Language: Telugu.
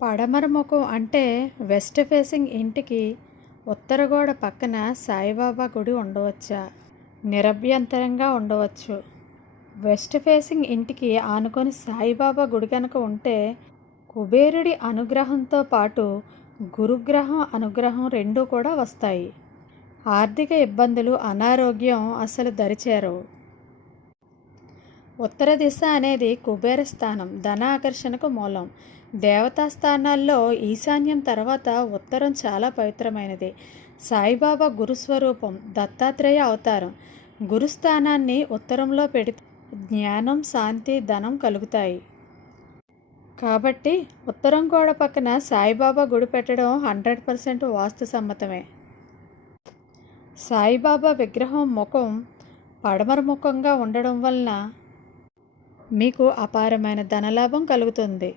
పడమర ముఖం అంటే వెస్ట్ ఫేసింగ్ ఇంటికి ఉత్తర గోడ పక్కన సాయిబాబా గుడి ఉండవచ్చా? నిరభ్యంతరంగా ఉండవచ్చు. వెస్ట్ ఫేసింగ్ ఇంటికి ఆనుకొని సాయిబాబా గుడి కనుక ఉంటే కుబేరుడి అనుగ్రహంతో పాటు గురుగ్రహం అనుగ్రహం రెండూ కూడా వస్తాయి. ఆర్థిక ఇబ్బందులు, అనారోగ్యం అసలు దరిచేరవు. ఉత్తర దిశ అనేది కుబేర స్థానం, ధన ఆకర్షణకు మూలం. దేవతా స్థానాల్లో ఈశాన్యం తర్వాత ఉత్తరం చాలా పవిత్రమైనది. సాయిబాబా గురుస్వరూపం, దత్తాత్రేయ అవతారం. గురుస్థానాన్ని ఉత్తరంలో పెడితే జ్ఞానం, శాంతి, ధనం కలుగుతాయి. కాబట్టి ఉత్తరం గోడ పక్కన సాయిబాబా గుడి పెట్టడం 100% వాస్తు సమ్మతమే. సాయిబాబా విగ్రహం ముఖం పడమర ముఖంగా ఉండడం వలన మీకు అపారమైన ధనలాభం కలుగుతుంది.